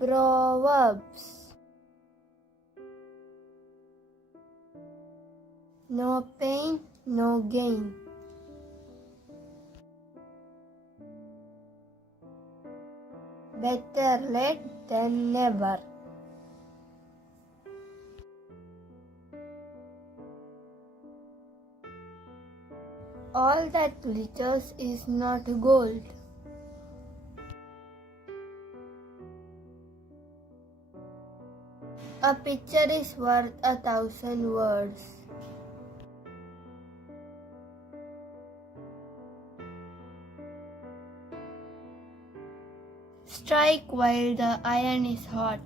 Proverbs. No pain, no gain. Better late than never. All that glitters is not gold. A picture is worth 1,000 words. Strike while the iron is hot.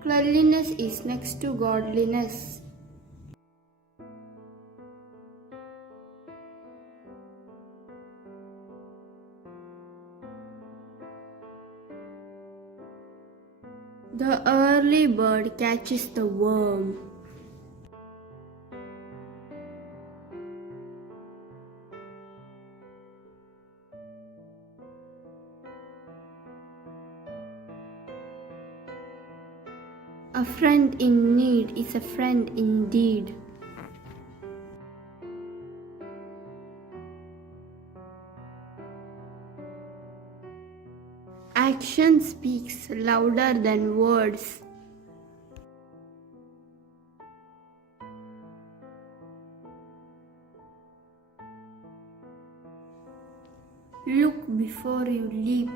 Cleanliness is next to godliness. The early bird catches the worm. A friend in need is a friend indeed. Action speaks louder than words. Look before you leap.